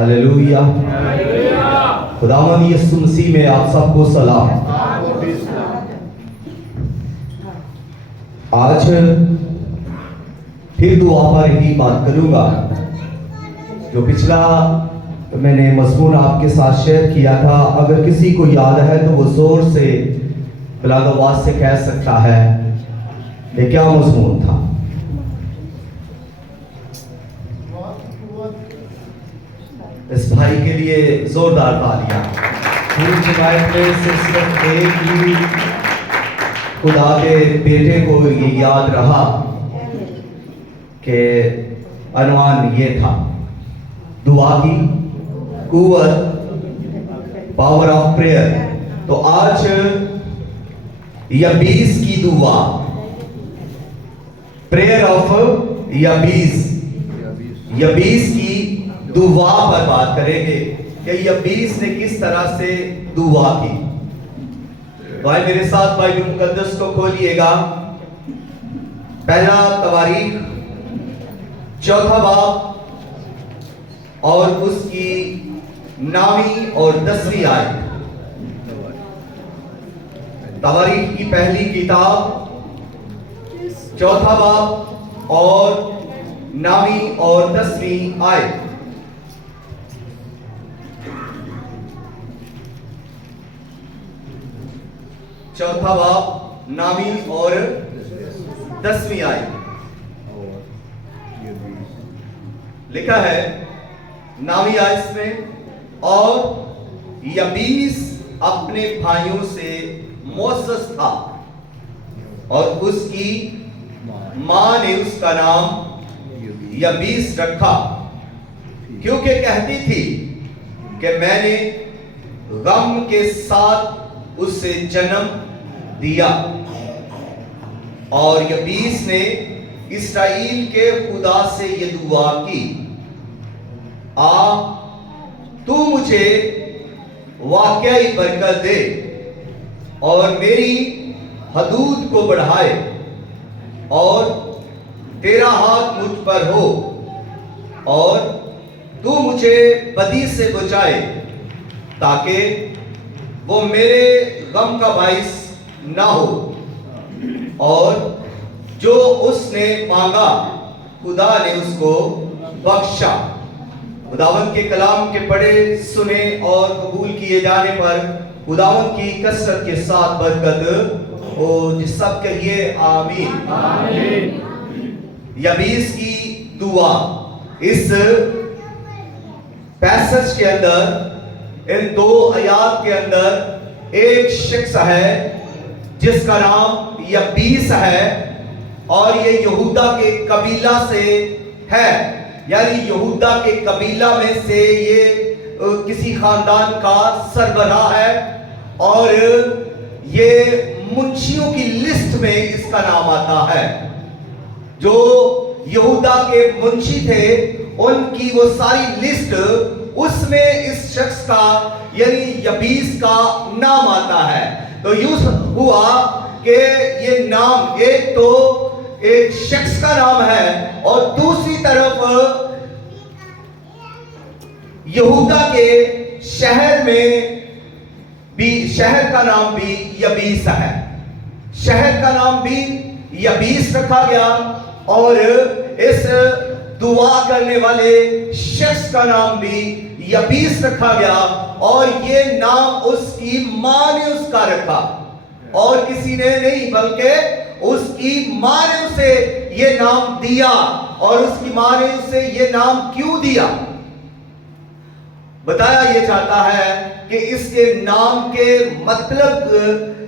Hallelujah. खुदावंद यीशु मसीह में आप सबको सलाम। आज फिर दुआ पर ही बात करूंगा। जो पिछला मैंने मज़मून आपके साथ शेयर किया था, अगर किसी को याद है तो वो जोर से बुलंद आवाज से कह सकता है ये क्या मज़मून था। इस भाई के लिए जोरदार तालियां। पूरी जमात में सिर्फ एक ही खुदा के बेटे को ये याद रहा कि अनवान ये था, दुआ की कुव्वत, पावर ऑफ प्रेयर। तो आज यबीस की दुआ, प्रेयर ऑफ यबीस की दुआ पर बात करेंगे कि यबीस ने किस तरह से दुआ की। भाई मेरे साथ बाइबल मुकद्दस को खोलिएगा। पहला तवारीख 4 बाब और उसकी 9वीं और 10वीं आयत। तवारीख की पहली किताब 4 बाब और 9वीं और 10वीं आयत। चौथा बाब 9वीं और 10वीं आयत लिखा है 9वीं आयत में, और यबीस अपने भाइयों से मोअज़्ज़ज़ था और उसकी मां ने उसका नाम यबीस रखा, क्योंकि कहती थी कि मैंने गम के साथ उससे जन्म दिया। और यबीस ने इस्राएल के खुदा से ये दुआ की, तू मुझे वाकई बरकत दे और मेरी हदूद को बढ़ाए, और तेरा हाथ मुझ पर हो, और तू मुझे बदी से बचाए ताकि वो मेरे गम का बाइस ना हो। और जो उसने मांगा खुदा ने उसको बख्शा। खुदावंद के कलाम के पढ़े, सुने और कबूल किए जाने पर खुदावंद की कसरत के साथ बरकत हो। जिस सब कहिए आमीन। यबीस की दुआ। इस पैसेज के अंदर, इन 2 आयात के अंदर एक शख्स है जिसका नाम यबीस है, और ये यहूदा के कबीला से है, यानी यहूदा के कबीला में से ये किसी खानदान का सरबराह है, और ये मुंशियों की लिस्ट में इसका नाम आता है। जो यहूदा के मुंशी थे उनकी वो सारी लिस्ट, उसमें इस शख्स का यानी यबीस का नाम आता है। तो यूं हुआ कि ये नाम एक तो एक शख्स का नाम है, और दूसरी तरफ यहूदा के शहर में भी, शहर का नाम भी यबीस है। शहर का नाम भी यबीस रखा गया, और इस दुआ करने वाले शख्स का नाम भी यबीस रखा गया, और ये नाम उसकी मां ने उसका रखा, और किसी ने नहीं बल्कि उसकी मां ने उसे ये नाम दिया। और उसकी मां ने उसे ये नाम क्यों दिया, बताया ये जाता है कि इसके नाम के मतलब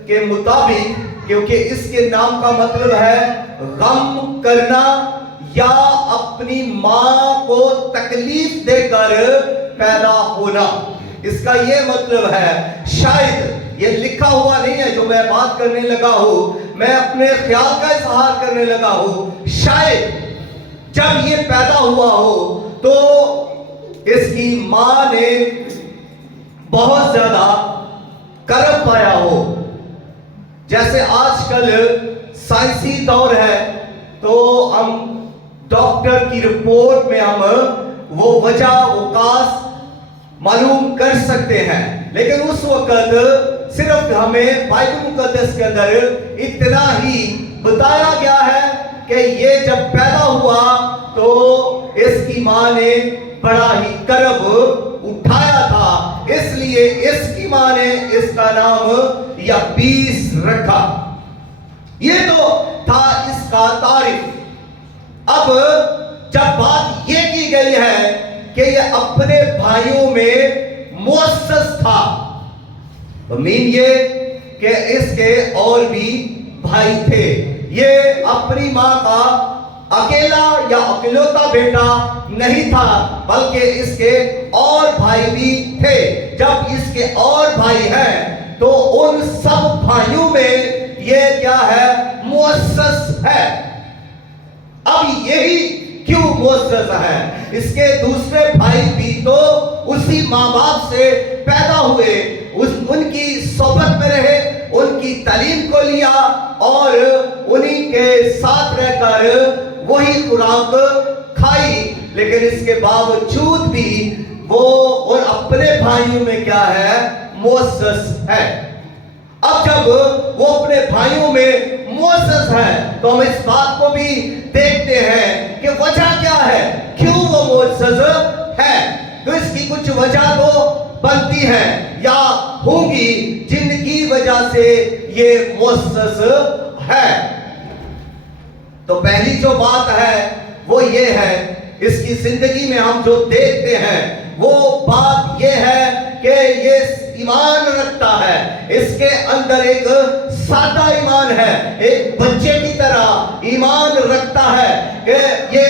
के मुताबिक, क्योंकि इसके नाम का मतलब है गम करना या अपनी मां को तकलीफ देकर पैदा होना। इसका ये मतलब है। शायद ये लिखा हुआ नहीं है जो मैं बात करने लगा हूं, मैं अपने ख्याल का इजहार करने लगा हूं। शायद जब ये पैदा हुआ हो तो इसकी मां ने बहुत ज्यादा कर्म पाया हो। जैसे आजकल साइंसी दौर है, तो हम डॉक्टर की रिपोर्ट में हम वो वजह वो कास मालूम कर सकते हैं, लेकिन उस वक्त सिर्फ हमें बाइबल मुकद्दस के अंदर इतना ही बताया गया है कि ये जब पैदा हुआ तो इसकी माँ ने बड़ा ही गर्व उठाया था, इसलिए इसकी माँ ने इसका नाम यबीस रखा। ये तो था इसका तारीफ। अब जब बात ये की गई है कि ये अपने भाइयों में मुअस्सस था, तो मीन ये कि इसके और भी भाई थे। ये अपनी माँ का अकेला या अकेलौता बेटा नहीं था, बल्कि इसके और भाई भी थे। जब इसके और भाई हैं तो उन सब भाइयों में ये क्या है? मुअस्सस है। अब यही क्यों मुअस्सस है? इसके दूसरे भाई भी तो उसी माँ बाप से पैदा हुए, उनकी सोबत में रहे, उनकी तालीम को लिया और उन्हीं के साथ रहकर वही खुराक खाई, लेकिन इसके बावजूद भी वो और अपने भाइयों में क्या है? मुअस्सस है। अब जब वो अपने भाइयों में मुअस्सस है तो हम इस बात को भी देखते हैं कि वजह क्या है, क्यों वो मुअस्सस है। तो इसकी कुछ वजह तो बनती है या होंगी जिनकी वजह से ये मुअस्सस है। तो पहली जो बात है वो ये है, इसकी जिंदगी में हम जो देखते हैं वो बात ये है कि ये ईमान रखता है। इसके अंदर एक सादा ईमान है, एक बच्चे की तरह ईमान रखता है कि ये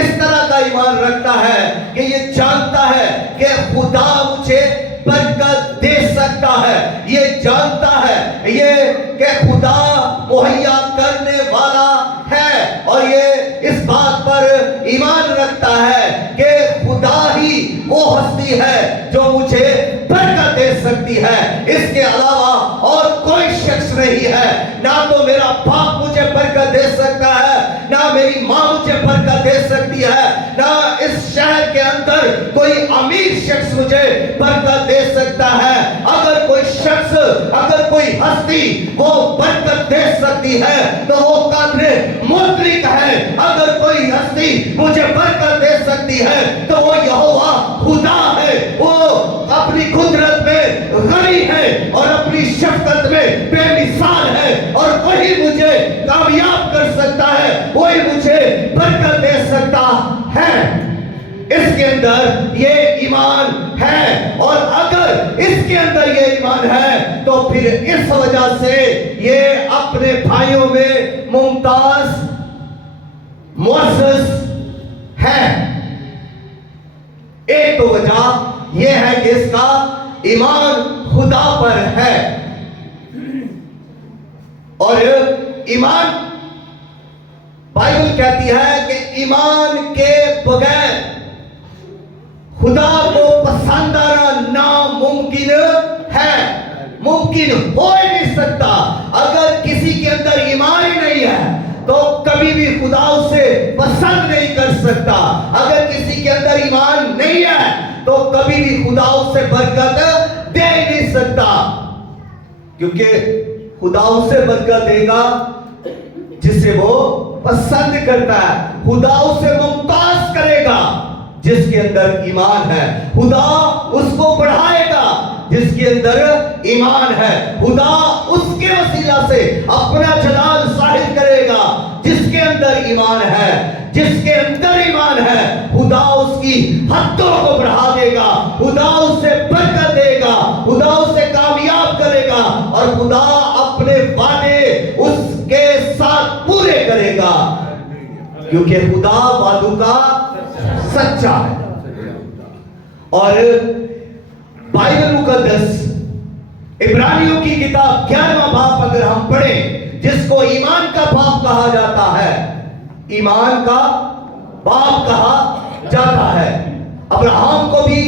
इस तरह का ईमान रखता है कि ये जानता है कि खुदा मुझे बरकत दे सकता है। ये जानता है ये कि खुदा मुहैया करने वाला है, और ये इस बात पर ईमान रखता है कि खुदा ही वो हस्ती है जो मुझे बरकत दे सकती है। इसके अलावा और कोई शख्स नहीं है। ना तो मेरा बाप मुझे बरकत दे सकता है, ना मेरी माँ मुझे बरकत दे सकती है, ना इस शहर के अंदर कोई अमीर शख्स मुझे बरकत दे सकता है। अगर कोई शख्स, अगर कोई हस्ती वो बरकत दे सकती है तो वो कादरे मुतलिक है। अगर कोई हस्ती मुझे बरकत दे सकती है तो वो यहोवा खुदा है। वो अपनी कुदरत में गनी है और अपनी शफकत में बेमिसाल है, और वही मुझे कामयाब कर सकता है, वही मुझे बरकत दे सकता है। इसके अंदर ये ईमान है, और अगर इसके अंदर ये ईमान है तो फिर इस वजह से ये अपने भाइयों में मुमताज मुअस्सस है। एक तो वजह ये है कि इसका ईमान खुदा पर है, और ईमान बाइबल कहती है कि ईमान के बगैर खुदा को पसंद आना नामुमकिन है, मुमकिन हो ही नहीं सकता। अगर किसी के अंदर ईमान ही नहीं है तो कभी भी खुदा उसे पसंद नहीं कर सकता। अगर किसी के अंदर ईमान नहीं है तो कभी भी खुदा उसे बरकत दे ही नहीं सकता, क्योंकि खुदा उसे बरकत देगा जिसे वो पसंद करता है। खुदा उसे मुमताज करेगा जिसके अंदर ईमान है। खुदा उसको बढ़ाएगा जिसके अंदर ईमान है। खुदा उसके वसीला से अपना जलाल जाहिर करेगा जिसके अंदर ईमान है। जिसके अंदर ईमान है खुदा उसकी हद्दों को बढ़ा देगा, खुदा उसे बरकत देगा, खुदा उसे कामयाब करेगा, और खुदा अपने वादे उसके साथ पूरे करेगा, क्योंकि खुदा वादों का सच्चा है। और बाइबल मुकद्दस इब्रानियों की किताब 11वां बाब अगर हम पढ़ें, जिसको ईमान का बाब कहा जाता है, ईमान का बाब कहा जाता है। अब्राहम को भी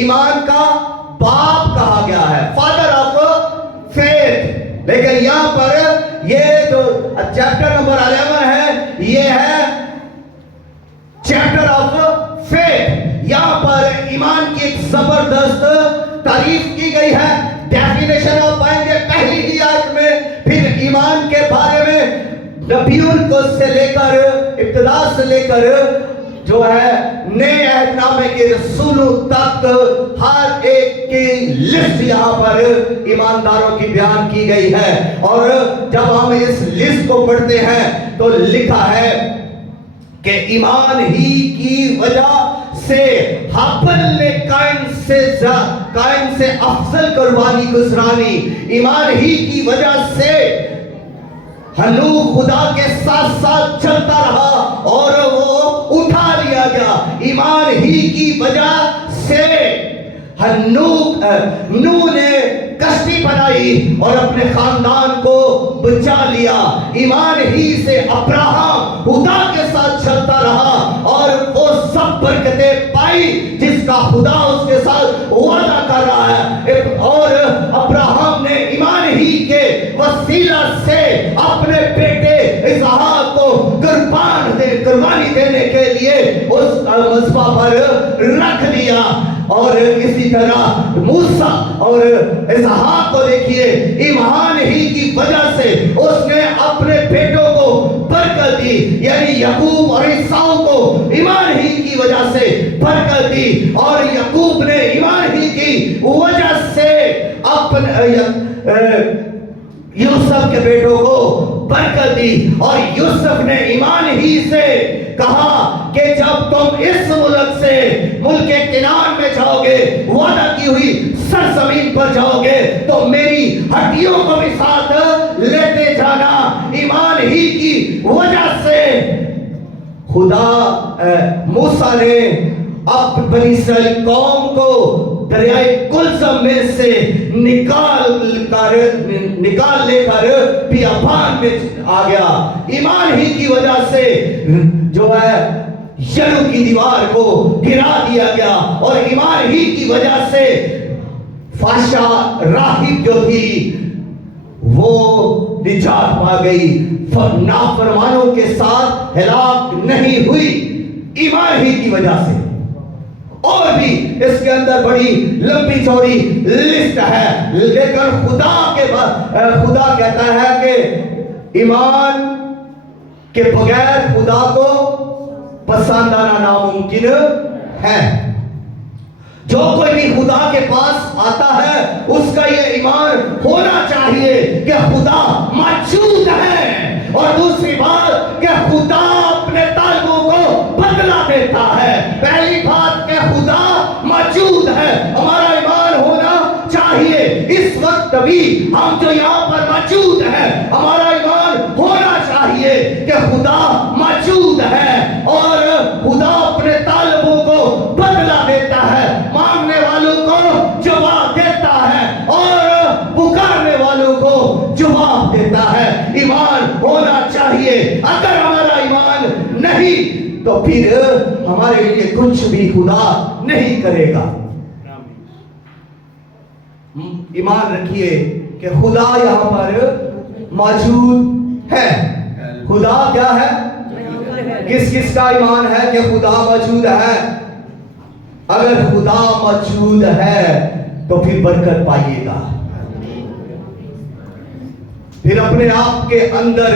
ईमान का बाप कहा गया है, फादर ऑफ फेथ। लेकिन यहां पर ये जो चैप्टर नंबर 11 है, ये है चैप्टर ऑफ फेथ। यहां पर ایمان کی ایک زبردست تعریف کی گئی ہے. ڈیفینیشن آپ پائیں گے پہلی ہی آیت میں. پھر ایمان کے بارے میں نبیوں کو سے لے کر ابتدا سے لے کر جو ہے نئے عہد نامے کے رسولوں تک ہر ایک کی لسٹ یہاں پر ایمانداروں کی بیان کی گئی ہے. اور جب ہم اس لسٹ کو پڑھتے ہیں تو لکھا ہے کہ ایمان ہی کی وجہ سے ہابیل نے قائن سے افضل قربانی گزرانی. ایمان ہی کی وجہ سے ہنوک خدا کے ساتھ ساتھ چلتا رہا اور وہ اٹھا لیا گیا. ایمان ہی کی وجہ سے نوح نے کشتی بنائی اور اپنے خاندان کو بچا لیا. ایمان ہی سے ابراہیم خدا کے ساتھ چلتا رہا اور وہ سب برکتیں پائی جس کا خدا اس کے ساتھ وعدہ کر رہا ہے. اور ابراہیم نے ایمان ہی کے وسیلہ سے اپنے بیٹے اسحاق کو قربانی دینے کے لیے اس مذبح پر رکھ دیا. اور اسی طرح موسیٰ اور اسحاق کو دیکھیے, ایمان ہی کی وجہ سے اس نے اپنے بیٹوں کو برکت دی, یعنی یعقوب اور عیسیٰ کو ایمان ہی کی وجہ سے برکت دی. اور یعقوب نے ایمان ہی کی وجہ سے اپنے یوسف کے بیٹوں کو برکت دی. اور یوسف نے ایمان ہی سے کہا کہ جب تم اس ملک سے ملک کنعان میں جاؤ گے, وعدہ کی ہوئی سرزمین پر جاؤ گے, تو میری ہڈیوں کو بھی ساتھ لیتے جانا. ایمان ہی کی وجہ سے خدا موسیٰ نے بنی اسرائیل قوم کو دریائے کلثم میں سے نکال لے کر بیابان میں آ گیا. ایمان ہی کی وجہ سے جو ہے یریکو کی دیوار کو گرا دیا گیا. اور ایمان ہی کی وجہ سے فاشا راہب جو تھی وہ نجات پا گئی, نافرمانوں کے ساتھ ہلاک نہیں ہوئی ایمان ہی کی وجہ سے. اور بھی اس کے اندر بڑی لمبی چوڑی لسٹ ہے, لیکن خدا کہتا ہے کہ ایمان کے بغیر خدا کو پسند آنا ناممکن ہے. جو کوئی بھی خدا کے پاس آتا ہے اس کا یہ ایمان ہونا چاہیے کہ خدا موجود ہے, اور دوسری بات کہ خدا اپنے طالبوں کو بدلہ دیتا ہے. پہلی بات کہ خدا موجود ہے, ہمارا ایمان ہونا چاہیے. اس وقت بھی ہم جو یہاں پر موجود ہیں ہمارا ایمان ہونا چاہیے کہ خدا موجود ہے اور خدا اپنے طالبوں کو بدلہ دیتا ہے, مانگنے والوں کو جواب دیتا ہے اور پکارنے والوں کو جواب دیتا ہے. ایمان ہونا چاہیے. اگر ہمارا ایمان نہیں تو پھر ہمارے لیے کچھ بھی خدا نہیں کرے گا. ایمان رکھیے کہ خدا یہاں پر موجود ہے. خدا کیا ہے؟ کس کس کا ایمان ہے کہ خدا موجود ہے؟ اگر خدا موجود ہے تو پھر برکت پائیے گا. پھر اپنے آپ کے اندر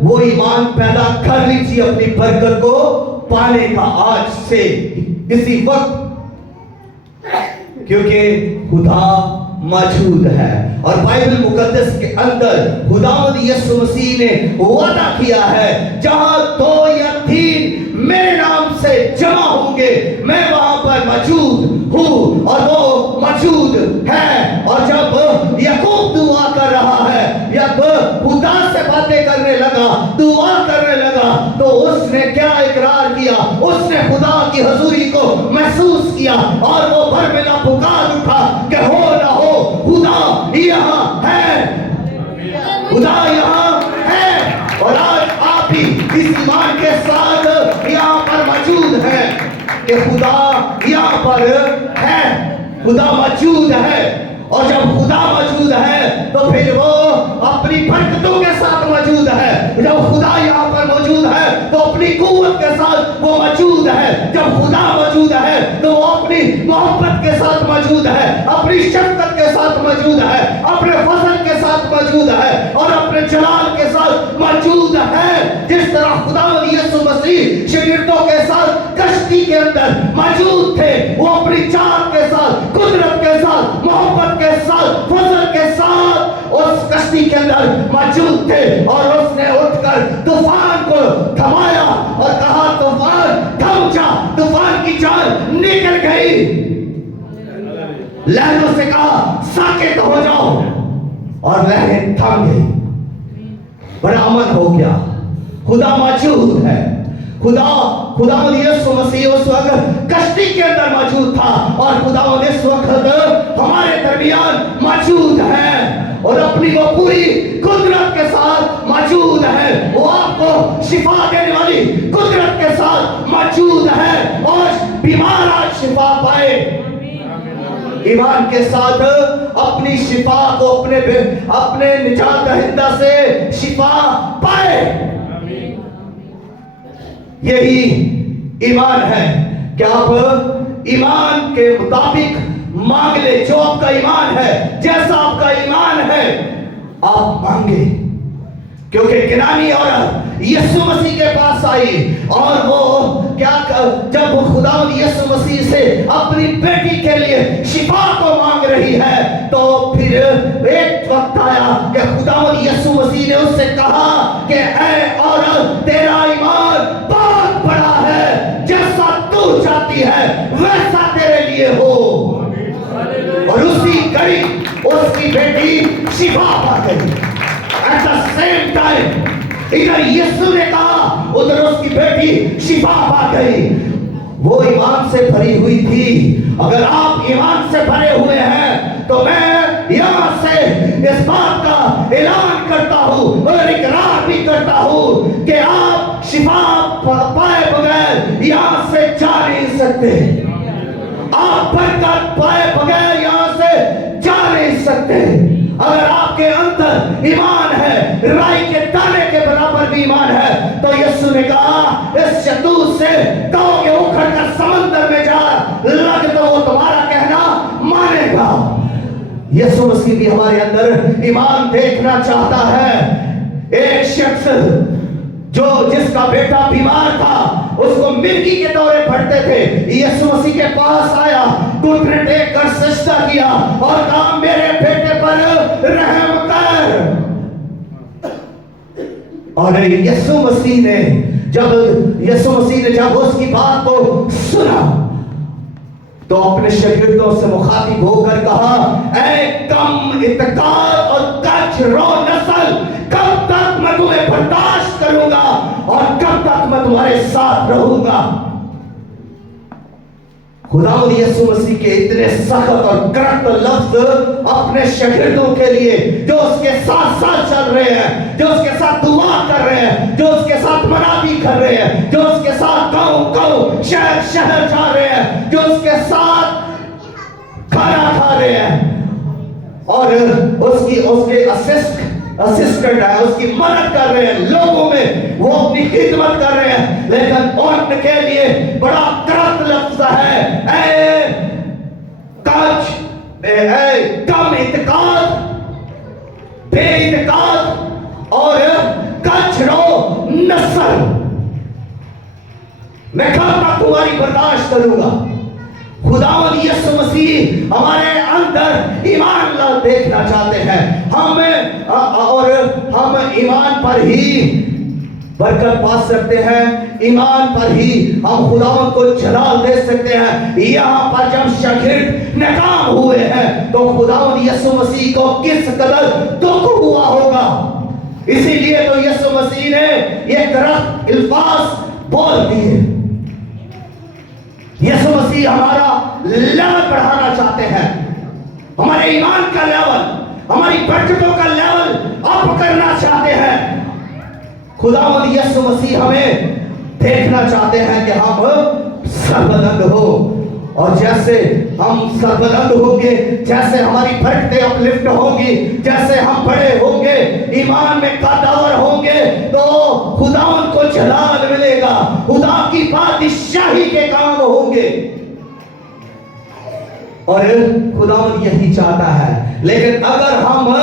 وہ ایمان پیدا کر لیجیے اپنی برکت کو پانے کا آج سے اسی وقت, کیونکہ خدا موجود ہے. اور بائبل مقدس کے اندر خداوند یسوع مسیح نے وعدہ کیا ہے, جہاں 2 یا 3 میرے نام سے جمع ہوں گے میں وہاں پر موجود ہوں, اور وہ موجود ہے. اور جب یعقوب دعا کر رہا ہے, جب خدا سے باتیں کرنے لگا, دعا کرنے لگا, تو اس نے کیا اقرار کیا؟ اس نے خدا کی حضوری کو محسوس کیا اور وہ بھرملا پکار اٹھا کہ ہو نہ ہو خدا یہاں ہے, خدا یہاں ہے. اور آج آپ بھی اس ایمان کے ساتھ یہاں پر موجود ہیں کہ خدا یہاں پر ہے, خدا موجود ہے. اور جب خدا موجود ہے تو پھر وہ اپنی برکتوں کے ساتھ موجود ہے. جب خدا یہاں پر موجود ہے تو اپنی قوت کے ساتھ وہ موجود ہے. جب خدا موجود موجود ہے تو وہ اپنی محبت کے ساتھ موجود ہے, اپنی شفقت کے ساتھ موجود ہے, اپنے فضل کے ساتھ موجود ہے اور اپنے جلال کے ساتھ موجود ہے. جس طرح خداوند یسوع مسیح شاگردوں کے ساتھ کشتی کے اندر موجود تھے, وہ اپنی جان کے ساتھ, قدرت کے ساتھ, محبت کے ساتھ, فضل کے ساتھ اس کشتی کے اندر موجود تھے. اور اس نے اٹھ کر طوفان کو تھمایا اور کہا طوفان تھم جا. طوفان کی جان نکل گئی, لہروں سے کہا ساکت ہو جاؤ اور لہریں تھم گئی, بڑا امن ہو گیا. خدا موجود ہے. خداوند یسوع مسیح اس وقت کشتی کے اندر موجود تھا اور خداوند اس وقت ہمارے درمیان موجود ہے اور اپنی وہ پوری قدرت کے ساتھ موجود ہے. وہ آپ کو شفا دینے والی قدرت کے ساتھ موجود ہے اور بیمار آج شفا پائے. ایمان کے ساتھ اپنی شفا کو اپنے نجات دہندہ سے شفا پائے. یہی ایمان ہے کہ آپ ایمان کے مطابق مانگ لے. جو آپ کا ایمان ہے, جیسا آپ کا ایمان ہے آپ مانگے. کیونکہ کنانی عورت یسوع مسیح کے پاس آئی اور وہ جب خداوند یسوع مسیح سے اپنی بیٹی کے لیے شفا کو مانگ رہی ہے تو پھر ایک وقت آیا کہ خداوند یسوع مسیح نے اس سے کہا کہ اے عورت تیرا ایمان بہت بڑا ہے, جیسا تو چاہتی ہے ویسا تیرے لیے ہو. اور اسی گھڑی اس کی بیٹی شفا پا گئی. At the same time, ادھر یسوع نے کہا ادھر اس کی بیٹی شفا پا گئی. وہ ایمان سے بھری ہوئی تھی. اگر آپ ایمان سے بھرے ہوئے ہیں تو میں یہاں سے اس بات کا اعلان کرتا ہوں اور اقرار بھی کرتا ہوں کہ آپ شفا پائے بغیر یہاں سے جا نہیں سکتے. آپ برکت پائے بغیر یہاں سے جا نہیں سکتے. اگر آپ کے اندر ایمان ہے, رائی کے دانے کے برابر بھی ایمان ہے, تو یسوع نے کہا اس شتوت سے کہو کہ اکھڑ کر سمندر میں جا لگ تو وہ تمہارا کہنا مانے گا. یسوع مسیح بھی ہمارے اندر ایمان دیکھنا چاہتا ہے. ایک شخص جس کا بیٹا بیمار تھا, اس کو مرگی کے دورے پڑتے تھے, یسوع مسیح کے پاس آیا, گھٹنے ٹیک کر سجدہ کیا اور کہا میرے بیٹے پر رحم کر. اور یسوع مسیح نے جب اس کی بات کو سنا تو اپنے شاگردوں سے مخاطب ہو کر کہا اے کم اعتقاد اور کج رو نسل, کب تک میں تمہیں برداشت کروں گا اور کب تک میں تمہارے ساتھ رہوں گا. خداوند یسوع مسیح کے اتنے سخت اور کڑک لفظ اپنے شاگردوں کے لیے جو اس کے ساتھ ساتھ چل رہے ہیں, جو اس کے ساتھ دعا کر رہے ہیں, جو اس کے ساتھ منادی کر رہے ہیں, جو اس کے ساتھ گاؤں شہر شہر جا رہے ہیں, جو اس کے ساتھ کھانا کھا رہے ہیں اور اس کے اسسٹنٹ ہے, اس کی مدد کر رہے ہیں, لوگوں میں وہ اپنی خدمت کر رہے ہیں, لیکن ان کے لیے بڑا کڑک لفظ ہے اے کم اعتقاد, بے اعتقاد اور کج رو نسل, میں کب تک تمہاری برداشت کروں گا. خداوند یسوع مسیح ہمارے اندر ایمان لا دیکھنا چاہتے ہیں. ہم ایمان پر ہی برکت پا سکتے ہیں, ایمان پر ہی ہم خداوند کو جلال دے سکتے ہیں. یہاں پر جب شاگرد ناکام ہوئے ہیں تو خداوند یسوع مسیح کو کس قدر دکھ ہوا ہوگا. اسی لیے تو یسوع مسیح نے یہ کڑک الفاظ بول دیے. یسوع مسیح ہمارا لیول بڑھانا چاہتے ہیں, ہمارے ایمان کا لیول, ہماری برکتوں کا لیول اپ کرنا چاہتے ہیں. خداوند یسوع مسیح ہمیں دیکھنا چاہتے ہیں کہ ہم سربلند ہو اور جیسے ہم سربلند ہوں گے، جیسے ہماری برکتیں اپلفٹ ہوں گی، جیسے ہم بڑے ہوں گے، ایمان میں قدور ہوں گے، تو خدا ان کو جلال ملے گا، خدا کی بادشاہی کے کام ہوں گے، اور خدا یہی چاہتا ہے۔ لیکن اگر ہم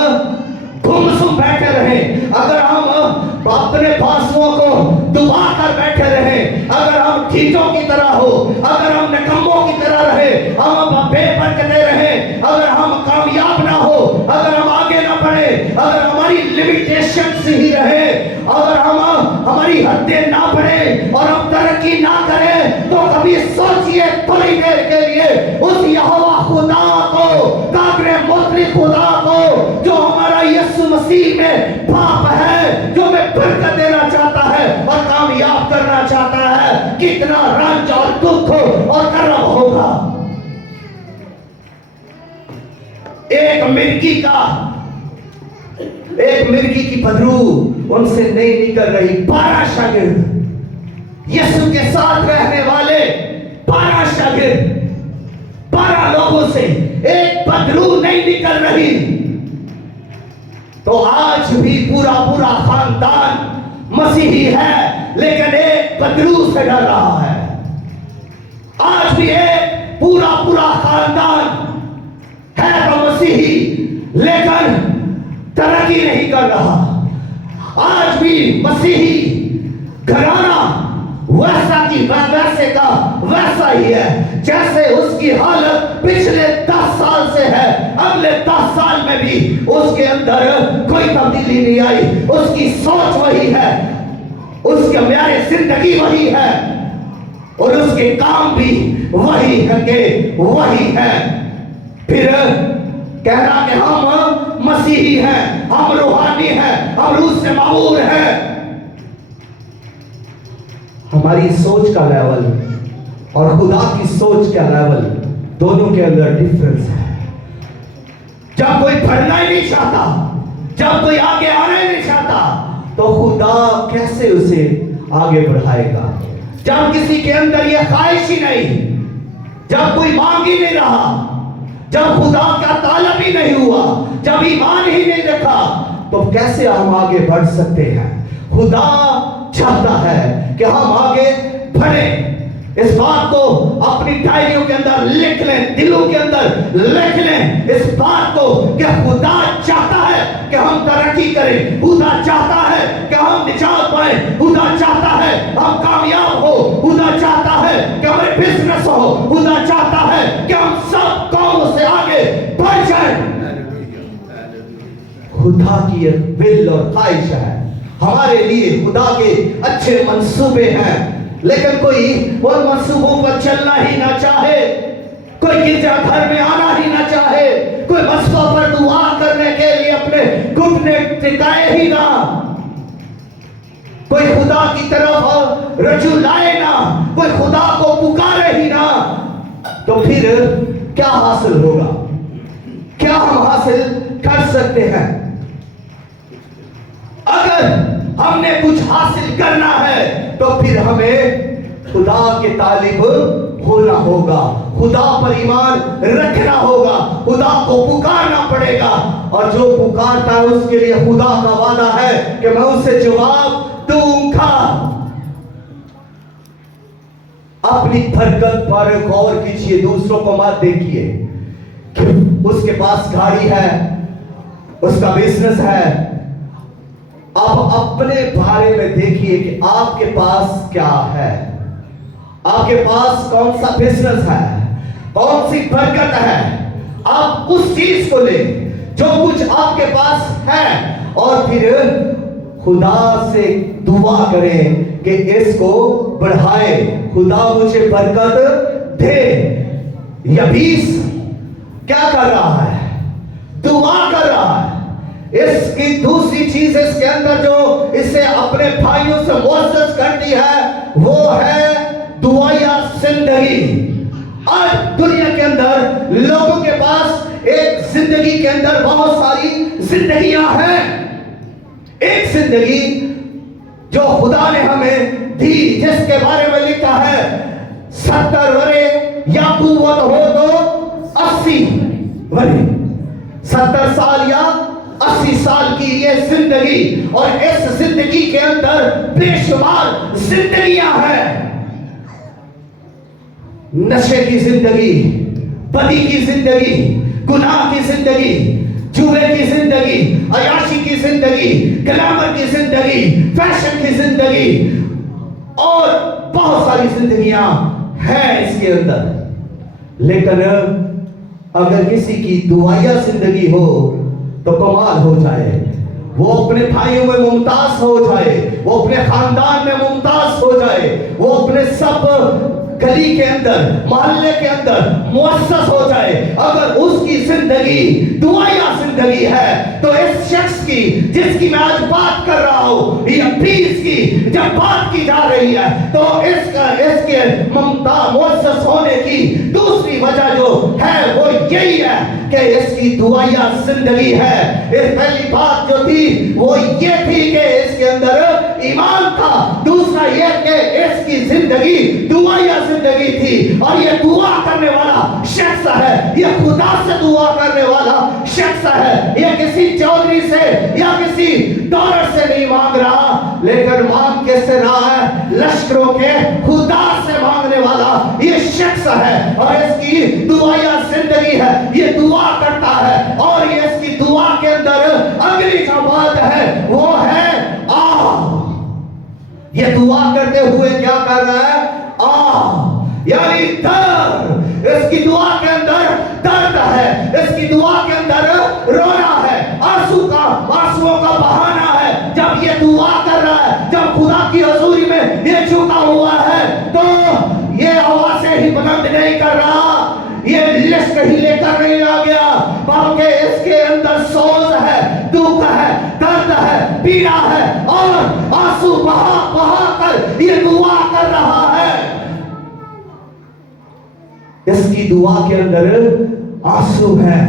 گمسم بیٹھے رہیں، اگر ہم اپنے پاسووں کو دبا کر بیٹھے رہیں، اگر ہم ٹھیٹوں کی طرح ہو، اگر ہم نکموں کی طرح رہے، ہم بے برکتیں رہیں، اگر ہم کامیاب نہ ہو، اگر ہم آگے نہ بڑھے، اگر ہماری لیمیٹیشنز ہی رہے، اگر ہماری حدیں نہ بڑھیں اور ہم ترقی نہ کریں، تو کبھی سوچئے تھوڑی دیر کے لیے اس یہوہ خدا کو، قادر مطلق خدا کو، جو ہمارا یسوع مسیح میں باپ ہے، جو ہمیں برکت دینا چاہتا ہے اور کامیاب کرنا چاہتا ہے، کتنا رنج اور دکھ اور کرب ہوگا۔ ایک مرغی کی بدبو ان سے نہیں نکل رہی، 12 شاگرد، یسوع کے ساتھ رہنے والے 12 شاگرد، 12 لوگوں سے ایک بدبو نہیں نکل رہی، تو آج بھی پورا خاندان مسیحی ہے، لیکن ایک بدبو سے ڈر رہا ہے۔ آج بھی ایک پورا خاندان ہے تو مسیحی، لیکن ترقی نہیں کر رہا۔ آج بھی مسیحی گھرانہ ویسے کا ویسا ہی ہے جیسے اس کی حالت پچھلے 10 سال سے ہے، اگلے 10 سال میں بھی اس کے اندر کوئی تبدیلی نہیں آئی، اس کی سوچ وہی ہے، اس کے معیار زندگی وہی ہے، اور اس کے کام بھی وہی ہے کہ وہی ہے۔ پھر کہنا کہ ہم مسیحی ہیں، ہم روحانی ہیں، ہم روح سے معمور ہیں۔ ہماری سوچ کا لیول اور خدا کی سوچ کا لیول دونوں کے اندر ڈیفرنس ہے۔ جب کوئی بڑھنا ہی نہیں چاہتا، جب کوئی آگے آنا ہی نہیں چاہتا، تو خدا کیسے اسے آگے بڑھائے گا؟ جب کسی کے اندر یہ خواہش ہی نہیں، جب کوئی مانگ ہی نہیں رہا، جب خدا کا طالب ہی نہیں ہوا، جب ایمان ہی نہیں رکھا، تو کیسے ہم آگے بڑھ سکتے ہیں؟ خدا چاہتا ہے کہ ہم آگے بڑھیں۔ اس بات کو اپنی ڈائریوں کے اندر لکھ لیں، دلوں کے اندر لکھ لیں اس بات کو کہ خدا چاہتا ہے کہ ہم ترقی کریں، خدا چاہتا ہے کہ ہم نجات پائیں، خدا چاہتا ہے ہم کامیاب ہو، خدا چاہتا ہے کہ ہمارے بزنس ہو، خدا چاہتا ہے کہ ہم سب قوموں سے آگے بڑھ جائیں۔ خدا کی ول اور خواہش ہے، ہمارے لیے خدا کے اچھے منصوبے ہیں، لیکن کوئی ان منصوبوں پر چلنا ہی نہ چاہے، کوئی گرجا گھر میں آنا ہی نہ چاہے، کوئی مسجدوں پر دعا کرنے کے لیے اپنے گھٹنے ٹکائے ہی نہ، کوئی خدا کی طرف رجوع لائے نہ، کوئی خدا کو پکارے ہی نہ، تو پھر کیا حاصل ہوگا؟ کیا ہم حاصل کر سکتے ہیں؟ اگر ہم نے کچھ حاصل کرنا ہے تو پھر ہمیں خدا کے طالب ہونا ہوگا، خدا پر ایمان رکھنا ہوگا، خدا کو پکارنا پڑے گا، اور جو پکارتا ہے اس کے لیے خدا کا وعدہ ہے کہ میں اسے جواب دوں گا۔ اپنی برکت پر غور کیجئے، دوسروں کو مت دیکھیے کہ اس کے پاس گاڑی ہے، اس کا بزنس ہے۔ آپ اپنے بارے میں دیکھیے کہ آپ کے پاس کیا ہے، آپ کے پاس کون سا بزنس ہے، کون سی برکت ہے۔ آپ اس چیز کو لیں جو کچھ آپ کے پاس ہے، اور پھر خدا سے دعا کریں کہ اس کو بڑھائے، خدا مجھے برکت دے۔ یبیس کیا کر رہا ہے؟ دعا کر رہا ہے۔ اس کی دوسری چیز اس کے اندر جو اسے اپنے بھائیوں سے معزز کرتی ہے وہ ہے دعائیا زندگی۔ آج دنیا کے اندر لوگوں کے پاس ایک زندگی کے اندر بہت ساری زندگیاں ہیں۔ ایک زندگی جو خدا نے ہمیں دی، جس کے بارے میں لکھا ہے 70 ورے या कुव्वत हो तो 80 वरी 70 साल या 80 साल की ये जिंदगी, और इस जिंदगी के अंदर बेशुमार जिंदगियां हैं। नशे की जिंदगी, बदी की जिंदगी, गुनाह की जिंदगी, जुए की जिंदगी, अयाशी की जिंदगी, ग्लैमर की जिंदगी, फैशन की जिंदगी, और बहुत सारी जिंदगियां हैं इसके अंदर। लेकिन अगर किसी की दुआया जिंदगी हो तो कमाल हो जाए। वो अपने भाइयों में मुमताज हो जाए, वो अपने खानदान में मुमताज हो जाए, वो अपने सब गली के अंदर, मोहल्ले के अंदर मुअस्सस हो जाए। अगर उसकी जिंदगी दुआया जिंदगी है तो इस शख्स की, जिसकी मैं आज बात कर रहा हूं, ये पीस की जब बात की जा रही है, तो इसके ममता मुअस्सस होने की दूसरी वजह जो है वो यही है कि इसकी दुआया जिंदगी है। इस पहली बात जो थी वो ये थी कि इसके अंदर ईमान था, दूसरा ये कि इसकी जिंदगी दुआया जिंदगी थी, और ये दुआ करने वाला शख्स है, ये खुदा से दुआ करने वाला शख्स है। ये किसी चौधरी से या किसी डॉलर से नहीं मांग रहा, लेकिन मांग किससे रहा है? लश्करों के खुदा से मांगने वाला ये शख्स है, और इसकी दुआया जिंदगी है। ये दुआ करता है, और ये इसकी दुआ के अंदर अगली जो बात है वो है ये दुआ करते हुए क्या कर रहा है? यानी दर्द। इसकी दुआ के अंदर दर्द है, इसकी दुआ के अंदर रोना है, आंसुओं का बहाना है। जब ये दुआ कर रहा है, जब खुदा की हजूरी में ये झुका हुआ है, तो ये आवाज़ें ही बुलंद नहीं कर रहा, ये लिस्ट ही लेकर नहीं आ गया, बल्कि इसके अंदर सोज है, दुख है, दर्द है, पीड़ा है, और आंसू बहा बहा कर ये दुआ कर रहा है। इसकी दुआ के अंदर आंसू है।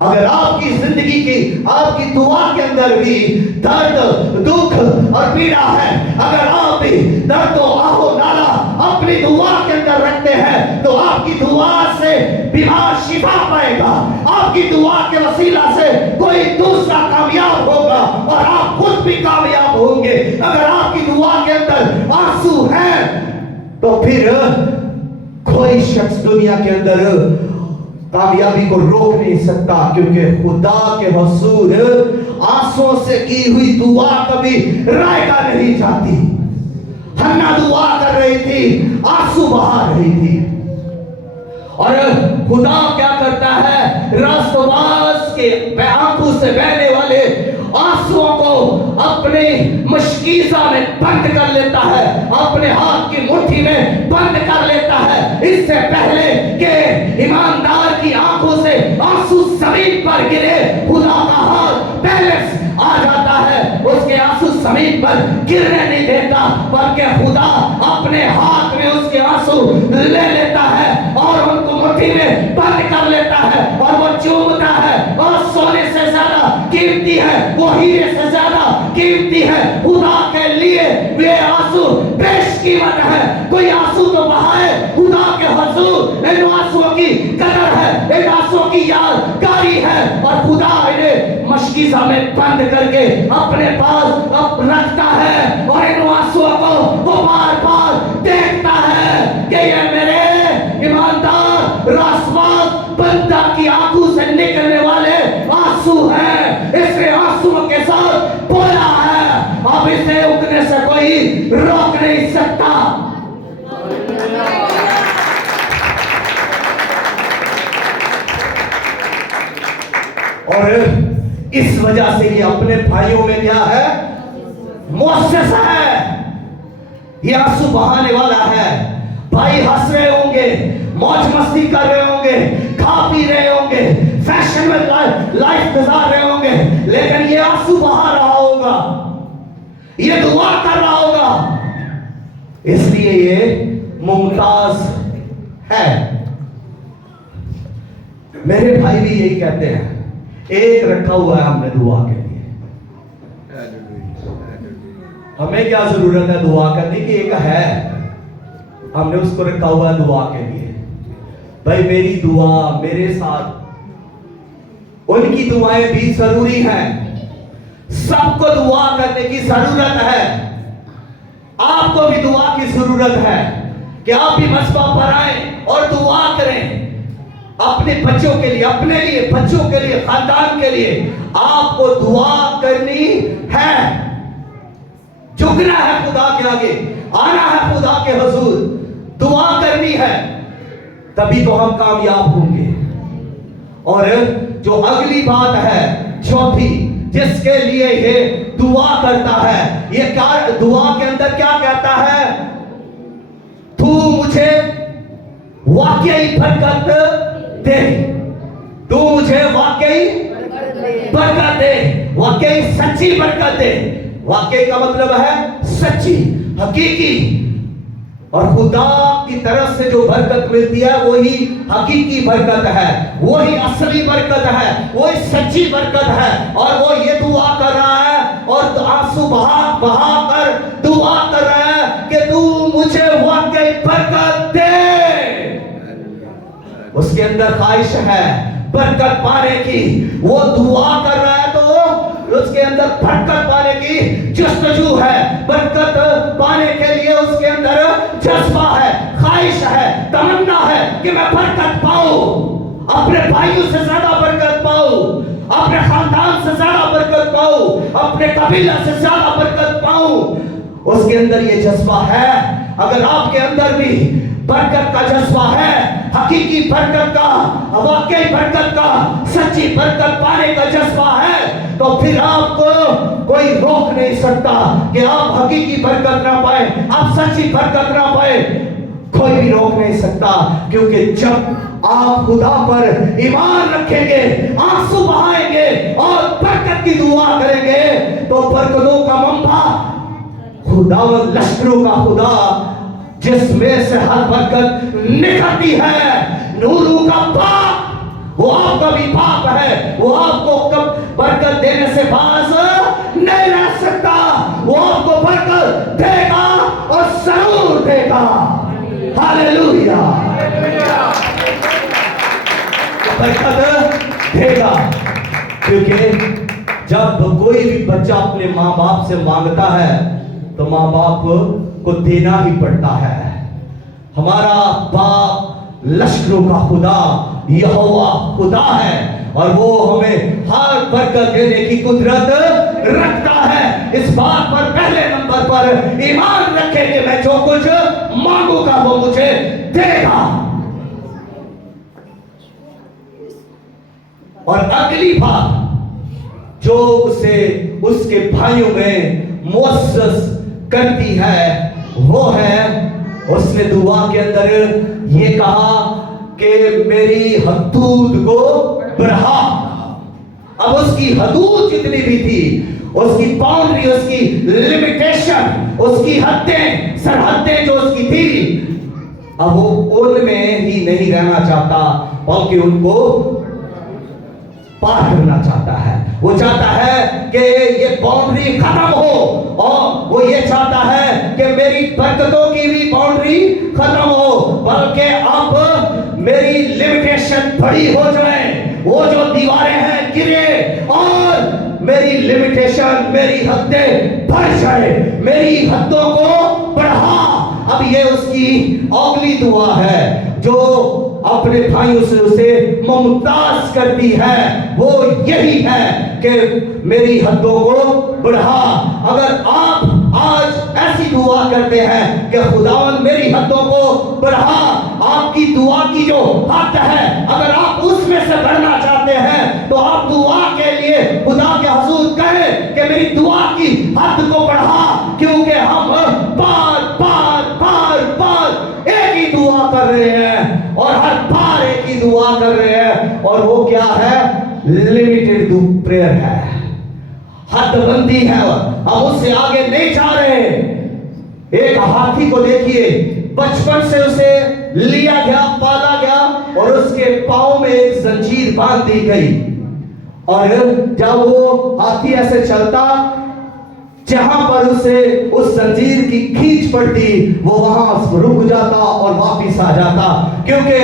अगर आपकी जिंदगी की, आपकी दुआ के अंदर भी दर्द, दुख और पीड़ा है, अगर आप भी दर्द और आहो नाला अपनी दुआ के अंदर रखते हैं, तो आपकी दुआ से बीमार शिफा पाएगा, आपकी दुआ के वसीला से कोई दूसरा कामयाब होगा, और आप खुद भी कामयाब होंगे। अगर आपकी दुआ के अंदर आंसू है तो फिर कोई शख्स दुनिया के अंदर कामयाबी को रोक नहीं सकता, क्योंकि खुदा के हुजूर आंसुओं से की हुई दुआ कभी रायगा नहीं जाती। हन्ना दुआ कर रही थी, आंसू बहा रही थी, और खुदा क्या करता है? रास्तबाज के आंखों से बहने वाले आंसुओं को अपने मशकीज़ा में बंद कर लेता है, अपने हाथ की मुट्ठी में बंद कर लेता है। इससे पहले कि ईमानदार की आंखों से आंसू जमीन पर गिरे, खुदा का हाथ पहले आ जाता है, उसके आंसू जमीन पर गिरने नहीं देता, बल्कि खुदा अपने हाथ में उसके आंसू ले लेता है और उनको मुट्ठी में बंद कर लेता है, और वो चूमता है। और सोने से ज्यादा कीमती है, वो हीरे से ज्यादा कीमती है। खुदा के लिए वे आंसू बेशकीमत है। कोई आंसू तो बहाए खुदा के हुजूर, इन आंसुओं की कदर है, इन आंसुओं की यादगारी है, और खुदा इन्हें मशकीज़ा में बंद करके अपने पास रखता है, और इन आंसुओं को वो बार बार देखता है कि ये मेरे ईमानदार रास्तबाज बंदा की आंखों से निकलने वाले आंसू हैं। इसने आंसुओं के साथ बोला है, अब इसे उगने से कोई रोक नहीं सकता। और इस वजह से ये अपने भाइयों में क्या है? मुअस्सिस है। ये आंसू बहाने वाला है। भाई हंस रहे होंगे, मौज मस्ती कर रहे होंगे, खा पी रहे होंगे, फैशन में लाइफ गुजार रहे होंगे, लेकिन ये आंसू बहा रहा होगा, ये दुआ कर रहा होगा। इसलिए ये मुमताज है। मेरे भाई भी यही कहते हैं, एक रखा हुआ है हमने दुआ के लिए। हमें क्या जरूरत है दुआ करने की? एक है, हमने उसको रखा हुआ है दुआ के लिए। भाई मेरी दुआ मेरे साथ, उनकी दुआएं भी जरूरी हैं। सबको दुआ करने की जरूरत है। आपको भी दुआ की जरूरत है कि आप भी मस्बा पर आए और दुआ करें अपने बच्चों के लिए, अपने लिए, बच्चों के लिए, खानदान के लिए। आपको दुआ करनी है, झुकना है खुदा के आगे, आना है खुदा के हुजूर, दुआ करनी है, तभी तो हम कामयाब होंगे। और जो अगली बात है, चौथी, जिसके लिए ये दुआ करता है, ये क्या दुआ के अंदर क्या कहता है? तू मुझे वाकई बरकत दे, तू मुझे वाकई बरकत दे, वाकई सच्ची बरकत दे। वाकई का मतलब है सच्ची, हकीकी। और खुदा की तरफ से जो बरकत मिलती है वही हकीकी बरकत है, वही असली बरकत है, वही सच्ची बरकत है। और वो ये दुआ कर रहा है और आंसू बहा बहा कर दुआ कर रहा है कि तू मुझे वाकई बरकत दे। उसके अंदर ख्वाहिश है बरकत पाने की, वो दुआ कर रहा है तो उसके अंदर बरकत पाने की जस्तजू है, बरकत पाने के लिए उसके अंदर जज्बा है, ख्वाहिश है, तमन्ना है कि मैं बरकत पाऊं, अपने भाइयों से ज्यादा बरकत पाऊं, अपने खानदान से ज्यादा बरकत पाऊं, अपने कबीला से ज्यादा बरकत पाऊं। उसके अंदर ये जज्बा है। अगर आपके अंदर भी बरकत का जज्बा है, हकीकी बरकत का, वाकई बरकत का, सच्ची बरकत पाने का जज्बा है, तो फिर आपको कोई रोक नहीं सकता कि आप हकीकी बरकत ना पाए, आप सच्ची बरकत ना पाए। कोई भी रोक नहीं सकता, क्योंकि जब आप खुदा पर ईमान रखेंगे, आंसू बहाएंगे और बरकत की दुआ करेंगे, तो बरकतों का मंबा खुदा व लश्करों का खुदा, जिसमें से हर बरकत निकलती है, नूरू का बाप, वो आपका भी बाप है, वो आपको कब बरकत देने से बाज नहीं रह सकता। वो आपको बरकत देगा और जरूर देगा। हालेलुया, बरकत देगा। क्योंकि जब कोई भी बच्चा अपने माँ बाप से मांगता है तो माँ बाप को देना ही पड़ता है। हमारा बाप लश्करों का खुदा यहोवा खुदा है और वो हमें हर बरकत देने की कुदरत रखता है। इस बात पर पहले नंबर पर ईमान रखें कि मैं जो कुछ मांगूंगा वो मुझे देगा। और अगली बात जो उसे उसके भाइयों में मुअस्सस करती है वो है, उसने दुआ के अंदर ये कहा कि मेरी हदूद को बढ़ा। अब उसकी हदूद जितनी भी थी, उसकी बाउंड्री, उसकी लिमिटेशन, उसकी हदें, सरहदें जो उसकी थी, अब वो उनमें ही नहीं रहना चाहता बल्कि उनको पार करना चाहता है। वो चाहता है कि ये बाउंड्री खत्म हो और वो ये चाहता है कि मेरी बरकतों की भी बाउंड्री खत्म हो, बल्कि अब मेरी लिमिटेशन बड़ी हो जाए, वो जो दीवारें हैं गिरे और मेरी लिमिटेशन, मेरी हदें बढ़ जाए, मेरी हदों को बढ़ा। अब ये उसकी अगली दुआ है जो अपने भाइयों से उसे मुमताज करती है, वो यही है कि मेरी हदों को बढ़ा। अगर आप आज ऐसी दुआ करते हैं कि खुदावन मेरी हदों को बढ़ा, आपकी दुआ की जो हद है अगर आप उसमें से बढ़ना चाहते हैं तो आप दुआ के लिए खुदा के हुजूर कहें कि मेरी दुआ की हद को बढ़ा, क्योंकि हम बार बार बार बार एक ही दुआ कर रहे हैं और हर बार एक ही दुआ कर रहे हैं, और वो क्या है? लिमिटेड प्रेयर है, हदबंदी है, हम उससे आगे नहीं जा रहे। एक हाथी को देखिए, बचपन से उसे लिया गया, पाला गया और उसके पांव में एक जंजीर बांध दी गई, और जब वो हाथी ऐसे चलता जहां पर उसे उस जंजीर की खींच पड़ती वो वहां रुक जाता और वापिस आ जाता, क्योंकि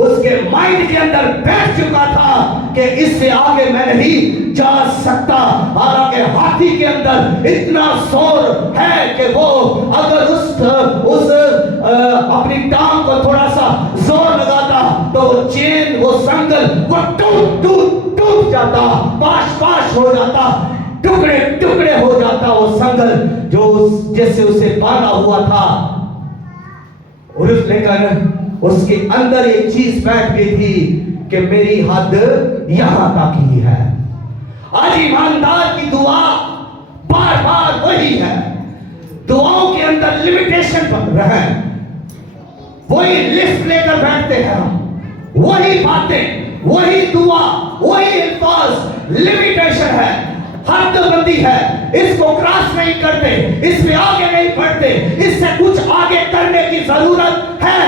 उसके माइंड के अंदर बैठ चुका था कि इससे आगे मैं नहीं जा सकता। हालांकि हाथी के अंदर इतना जोर है कि वो अगर उस अपनी टांग को थोड़ा सा जोर लगाता तो वो चेन, वो संगल, वो टूट जाता, पाश हो जाता, टुकड़े टुकड़े हो जाता वो संगल जो जैसे उसे बांधा हुआ था। और लेकिन उसके अंदर एक चीज बैठ गई थी कि मेरी हद यहां तक ही है। आज ईमानदार की दुआ बार बार वही है, दुआओं के अंदर लिमिटेशन रहे, वही लिस्ट लेकर बैठते हैं हम, वही बातें, वही दुआ, वही अल्फाज, लिमिटेशन है, हदबंदी है, इसको क्रॉस नहीं करते, इसमें आगे नहीं बढ़ते, इससे कुछ आगे करने की जरूरत है।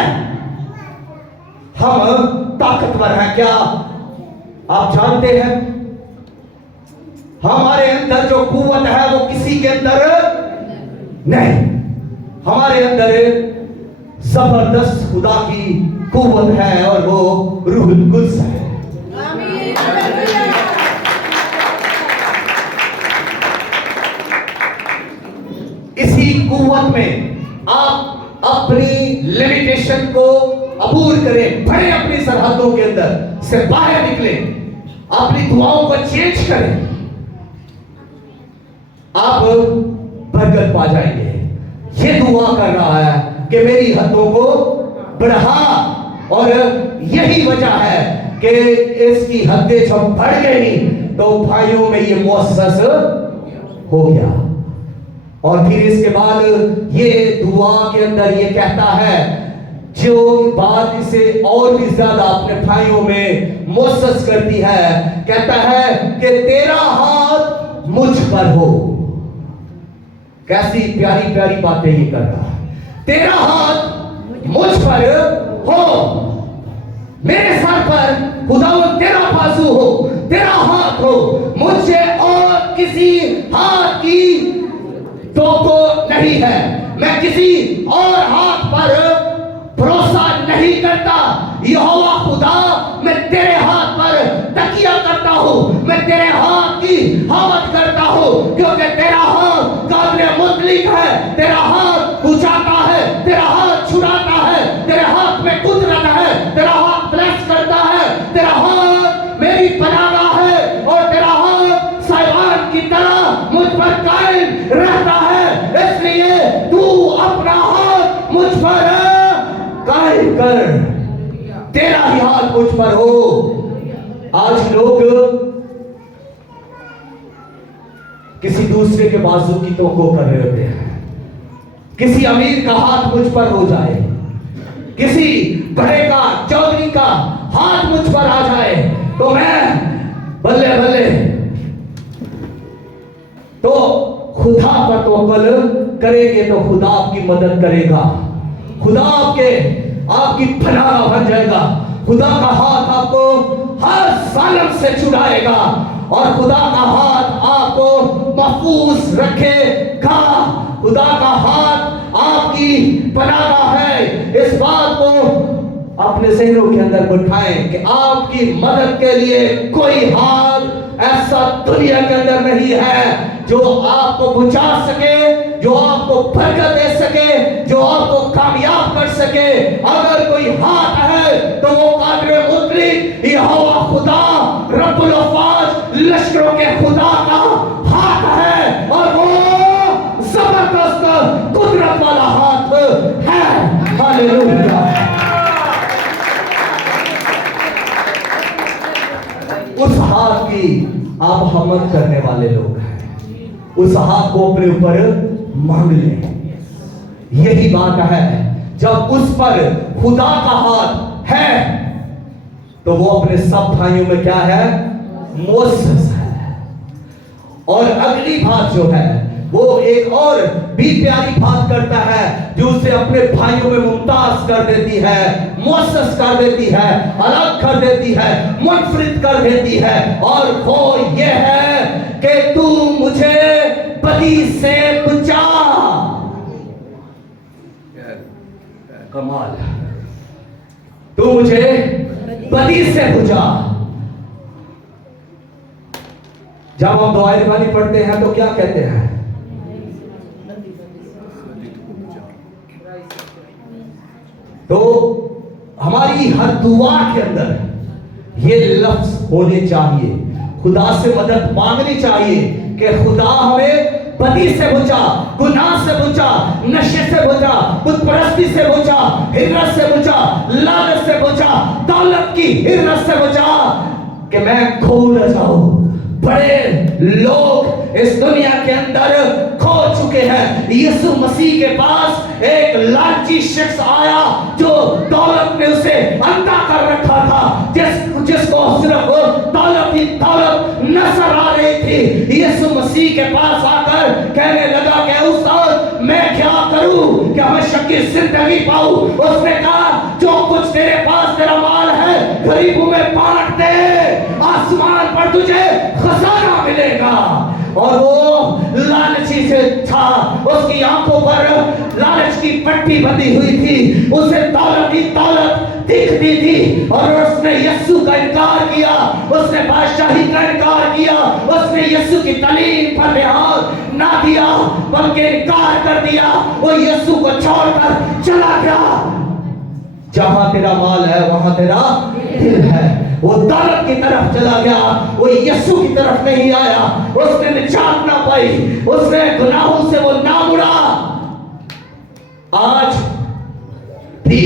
हम ताकतवर हैं क्या आप जानते हैं? हमारे अंदर जो कुव्वत है वो किसी के अंदर नहीं, हमारे अंदर जबरदस्त खुदा की कुव्वत है और वो रूहुल कुद्स है। इसी कुव्वत में आप अपनी लिमिटेशन को अबूर करें, बढ़े अपनी सरहदों के अंदर से बाहर निकले, अपनी दुआओं को चेंज करें, आप बरकत पा जाएंगे। ये दुआ कर रहा है कि मेरी हदों को बढ़ा, और यही वजह है कि इसकी हदें जब बढ़ गई तो भाइयों में ये मुअस्सस हो गया। और फिर इसके बाद ये दुआ के अंदर ये कहता है, जो बात इसे और भी ज्यादा अपने भाइयों में मुअस्सस करती है, कहता है कि तेरा हाथ मुझ पर हो। कैसी प्यारी प्यारी बातें ये कर रहा है, तेरा हाथ मुझ पर हो, मेरे सर पर खुदावंद तेरा बाजू हो, तेरा हाथ हो, मुझे और किसी हाथ की तो नहीं है, मैं किसी और हाथ पर भरोसा नहीं करता। यहोवा खुदा, मैं तेरे हाथ पर तकिया करता हूं, मैं तेरे हाथ की हावत करता हूं, क्योंकि तेरा हाथ काबिल मुतलिक है, तेरा हाथ उठाता है, तेरा हाथ छुड़ाता है, तेरे हाथ में कुदरत है, तेरा हाथ ब्लेस करता है, तेरा हाथ मेरी पनाह है, और तेरा हाथ साइबान की तरह मुझ पर कायम रहता है। इसलिए तू अपना हाथ मुझ पर कायम कर, तेरा ही हाथ मुझ पर हो। आज लोग किसी दूसरे के बाजू की तवक्को कर रहे होते हैं, किसी अमीर का हाथ मुझ पर हो जाए, किसी बड़े का, चौधरी का हाथ मुझ पर आ जाए तो मैं बल्ले बल्ले। तो खुदा पर तवक्कुल करेंगे तो खुदा आपकी मदद करेगा, खुदा आपकी पनाह बन जाएगा, खुदा का हाथ आपको हर जालिम से छुड़ाएगा, और खुदा का हाथ आपको महफूज रखेगा। खुदा का हाथ आपकी पनाह है। इस बात को अपने ज़हनों के अंदर बिठाएं कि आपकी मदद के लिए कोई हाथ ऐसा दुनिया के अंदर नहीं है जो आपको बचा सके, जो आपको बरकत दे सके, जो आपको कामयाब कर सके। अगर कोई हाथ है तो वो कादिर मुतलिक यहोवा खुदा रब्बुल अफ़वाज लश्करों के खुदा का हाथ है, और वो जबरदस्त कुदरत वाला हाथ है। हालेलुया। उस हाथ की आप हमद करने वाले लोग हैं, उस हाथ को अपने ऊपर मांग लें। यही बात है, जब उस पर खुदा का हाथ है तो वो अपने सब भाइयों में क्या है, मुअस्सस है। और अगली बात जो है वो एक और भी प्यारी बात करता है, जो उसे अपने भाइयों में मुमताज कर देती है, मुअस्सस कर देती है, अलग कर देती है, मुनफरिद कर देती है। और वो ये है कि तू मुझे बदी से कमाल, तू मुझे बदी से बुझा। जब हम दुआए रबानी पढ़ते हैं तो क्या कहते हैं? तो हमारी हर दुआ के अंदर ये लफ्ज होने चाहिए, खुदा से मदद मांगनी चाहिए कि खुदा हमें बदी से बचा, गुनाह से बचा, नशे से बचा, बुतपरस्ती से बचा, हिर्रत से बचा, लालच से बचा, दौलत की हिर्रत से बचा, कि मैं खो न जाऊं। बड़े लोग इस दुनिया के अंदर खो चुके हैं। यीशु मसीह के पास एक लालची शख्स आया जो दौलत ने उसे अंधा कर रखा था, जिसको सिर्फ दौलत ही दौलत नजर आ रही थी। यीशु मसीह के पास आकर कहने लगा कि उस्ताद मैं क्या करूं, क्या मैं शक्की जिंदगी पाऊं? उसने कहा जो कुछ तेरे पास तेरा माल है गरीबों में बांट दे, आसमान पर तुझे खजाना मिलेगा। और वो लालची से था, उसकी आंखों पर लालच की पट्टी बंधी हुई थी, उसे दौलत ही दौलत दिखती थी, और उसने यीशु का इनकार किया, उसने बादशाही का इनकार किया, उसने यीशु की तालीम पर ध्यान ना दिया बल्कि इनकार कर दिया। वो यीशु को छोड़कर चला गया। जहां तेरा माल है वहां तेरा दिल है। वो दौलत की तरफ चला गया, वो यीशु की तरफ नहीं आया, उसने निजात ना पाई, उसने गुनाहों से वो ना मुड़ा। आज भी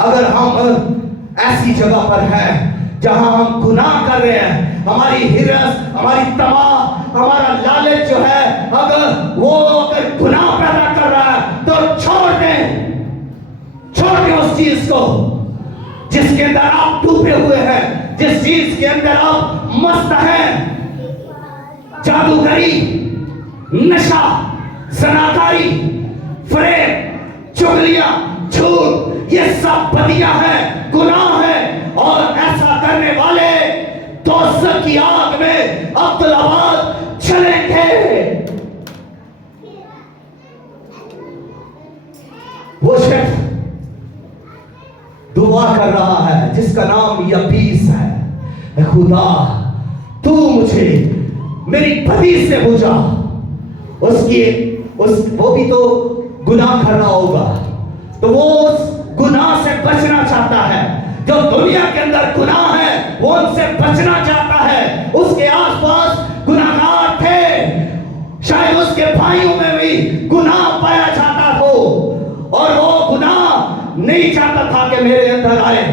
अगर हम ऐसी जगह पर हैं जहां हम गुनाह कर रहे हैं, हमारी हिरस, हमारी तमा, हमारा लालच जो है, अगर वो अगर गुनाह पैदा कर रहा है तो छोड़ दें उस चीज को जिसके अंदर आप डूबे हुए हैं, जिस चीज के अंदर आप मस्त हैं। जादूगरी, नशा, जनाकारी, फरेब, चुगलियां, झूठ, ये सब बदियां हैं, गुनाह हैं, और ऐसा करने वाले दोज़ख की आग में अब्दुल्लाबाद चलेंगे। वो शख्स दुआ कर रहा है जिसका नाम यबीस है, खुदा तू मुझे मेरी बदी से बुझा। वो भी तो गुनाह कर रहा होगा, तो वो उस गुनाह से बचना चाहता है। जो दुनिया के अंदर गुनाह है वो उनसे बचना चाहता है। उसके आसपास गुनाहगार थे, शायद उसके भाइयों में भी गुनाह पाया जाता हो, और वो गुनाह नहीं चाहता था कि मेरे अंदर आए।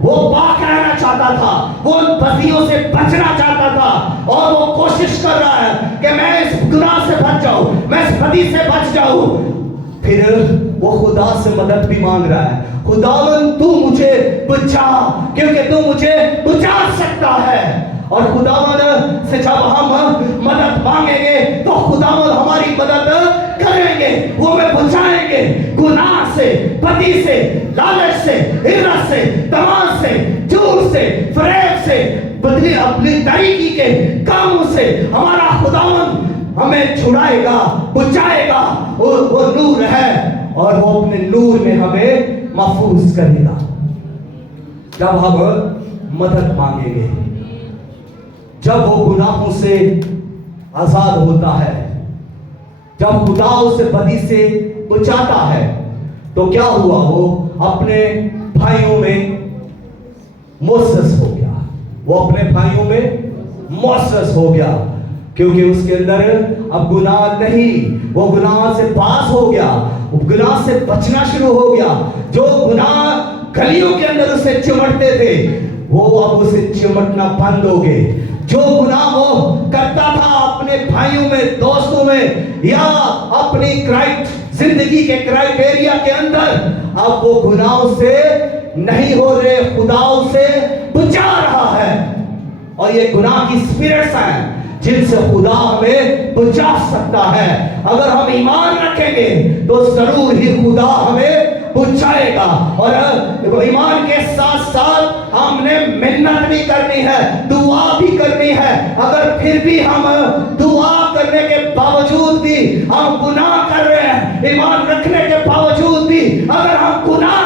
वो पाक रहना चाहता था, वो उन बदियों से बचना चाहता था, और वो कोशिश कर रहा है कि मैं इस गुनाह से बच जाऊं, मैं इस बदी से बच जाऊं। फिर वो खुदा से मदद भी मांग रहा है, खुदावन तू मुझे बचा, क्योंकि तू मुझे बचा सकता है। और खुदावन से जब हम मदद मांगेंगे तो खुदावन हमारी मदद करेंगे, वो हमें बचाएंगे गुनाह से, बदी से, लालच से, हिर्रत से, तमाम से, झूठ से, फरेब से, बदली अपनी तरीकी के कामों से हमारा खुदावन हमें छुड़ाएगा, बचाएगा। और वो नूर है और वो अपने नूर में हमें महफूज करेगा। जब हम मदद मांगेंगे, जब वो गुनाहों से आजाद होता है, जब खुदा उसे बदी से बचाता है, तो क्या हुआ? वो अपने भाइयों में मोसेस हो गया, वो अपने भाइयों में मोसेस हो गया, क्योंकि उसके अंदर अब गुनाह नहीं, वो गुनाह से पास हो गया, गुनाह से बचना शुरू हो गया। जो गुनाह गलियों के अंदर उसे चिमटते थे, वो अब उसे चिमटना बंद हो गए। जो गुनाह वो करता था अपने भाइयों में, दोस्तों में, या अपनी जिंदगी के क्राइटेरिया के अंदर, अब वो गुनाहों से नहीं हो रहे, खुदाओं से बचा रहा है। और ये गुनाह की स्पिरिट्स हैं जिनसे खुदा हमें बचा सकता है। अगर हम ईमान रखेंगे तो जरूर ही खुदा हमें बचाएगा। और ईमान के साथ साथ हमने मेहनत भी करनी है, दुआ भी करनी है। अगर फिर भी हम दुआ करने के बावजूद भी हम गुनाह कर रहे हैं, ईमान रखने के बावजूद भी अगर हम गुनाह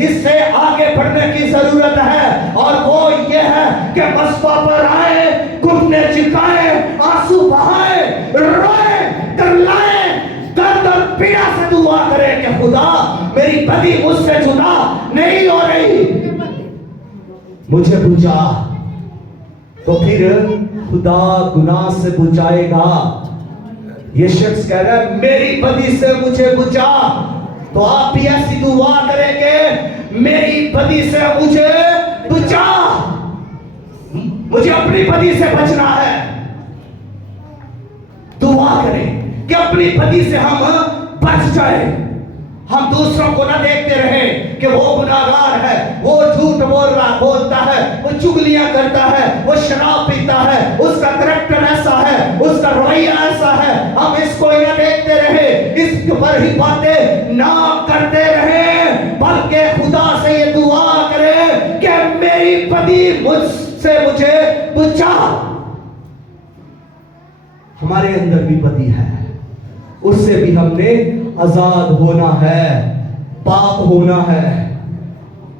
इससे आगे बढ़ने की जरूरत है, और वो ये है कि मस्बा पर आए, घुटने झुकाए, आंसू बहाए, रोए, करलाए, दर्द और पीड़ा से दुआ करें कि खुदा मेरी बदी मुझसे जुदा नहीं हो रही, मुझे बुझा। तो फिर खुदा गुनाह से बुझाएगा। ये शख्स कह रहा है मेरी बदी से मुझे बुझा, तो आप भी ऐसी दुआ करेंगे, मेरी बदी से मुझे बुझा, मुझे अपनी बदी से बचना है। दुआ करें कि अपनी बदी से हम बच जाए, हम दूसरों को ना देखते रहे कि वो गुनाहगार है, वो झूठ बोलता है, वो चुगलियां करता है, वो शराब पीता है, उसका करैक्टर ऐसा है, उसका रवैया ऐसा है, हम इसको ना देखते रहे, इस पर ही बातें ना करते रहे, बल्कि खुदा से ये दुआ करें कि मेरी बदी मुझसे मुझे बुझा। हमारे अंदर भी बदी है, उससे भी हमने आजाद होना है, पाक होना है,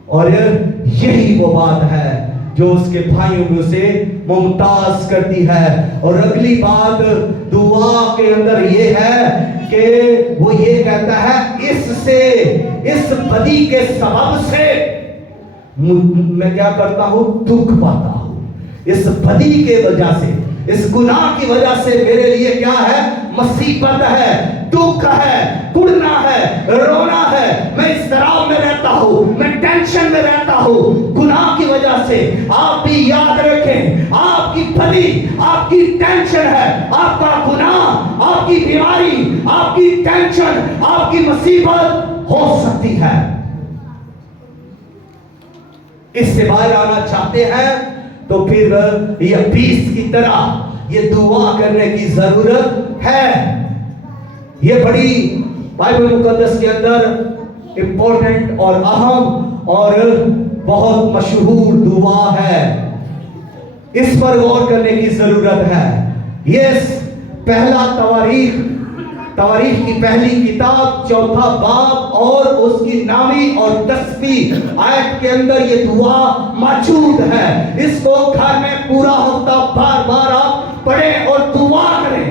और यही वो बात है जो उसके भाइयों में उसे मुमताज करती है। और अगली बात दुआ के अंदर ये है कि वो ये कहता है इससे, इस बदी के सबब से मैं क्या करता हूं, दुख पाता हूं। इस बदी के वजह से, इस गुनाह की वजह से मेरे लिए क्या है, मुसीबत है, दुख है, कुड़ना है, रोना है, मैं इस तनाव में रहता हूं, मैं टेंशन में रहता हूं गुनाह की वजह से। आप भी याद रखें, आपकी बदी, आपकी टेंशन है, आपका गुनाह, आपकी बीमारी, आपकी टेंशन, आपकी मुसीबत हो सकती है। इससे बाहर आना चाहते हैं तो फिर ये 20 की तरह ये दुआ करने की जरूरत है। ये बड़ी बाइबल मुकद्दस के अंदर इंपॉर्टेंट और अहम और बहुत मशहूर दुआ है, इस पर गौर करने की जरूरत है। ये पहला तवारीख की पहली किताब 4 बाब और उसकी 9वीं और 10वीं आयत के अंदर ये दुआ मौजूद है। इसको घर में पूरा हफ्ता बार बार आप पढ़ें और दुआ करें,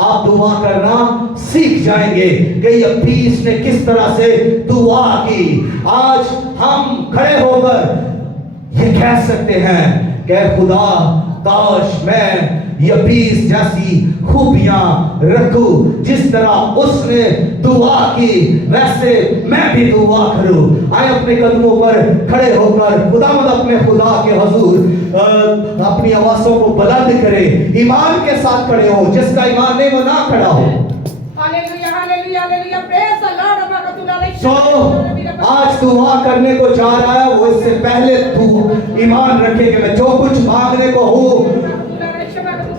आप दुआ करना सीख जाएंगे कि ये 20 ने किस तरह से दुआ की। आज हम खड़े होकर ये कह सकते हैं कि खुदा काश मैं ये 20 जैसी खूबियां रखूं, जिस तरह उसने दुआ की वैसे मैं भी दुआ करूं। आए अपने कदमों पर खड़े होकर खुदावंद अपने खुदा के हुजूर अपनी आवाज़ों को बुलंद करें, ईमान के साथ खड़े हो, जिसका ईमान नहीं वो ना खड़ा हो। Hallelujah hallelujah hallelujah, praise the Lord. आज दुआ करने को जा रहा है, वो इससे पहले तू ईमान रखे कि मैं जो कुछ मांगने को हूँ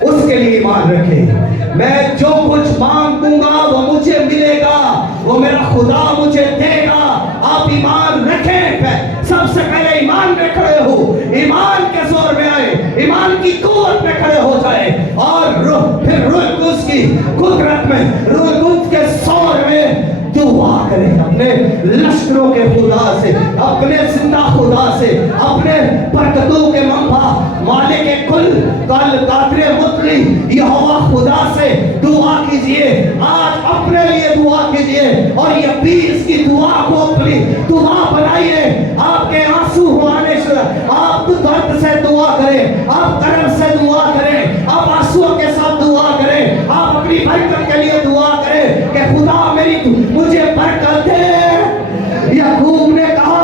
उसके लिए ईमान रखे। मैं जो कुछ मांगूंगा वो मुझे मिलेगा, वो मेरा खुदा मुझे देगा। आप ईमान रखें, सबसे पहले ईमान में खड़े हो, ईमान के जोर में आए, ईमान की कुव्वत में खड़े हो जाए, और फिर रूह कुद्स की कुदरत में, रूह कुद्स के जोर में दुआ करें अपने लश्करों के खुदा से, अपने जिंदा खुदा से, अपने बरकतों के मंबा मालिक के कुल कल कादरे मुतली यहोवा खुदा से दुआ कीजिए। आज अपने लिए दुआ कीजिए और ये 20 की दुआ को अपनी दुआ बनाइए। आपके आंसू आने से आप दर्द से दुआ करें, आप कर्म से दुआ करें, आप आंसुओं के साथ दुआ करें, आप अपनी बरकत के लिए दुआ करें कि खुदा मेरी मुझे बरकत दे। याकूब ने कहा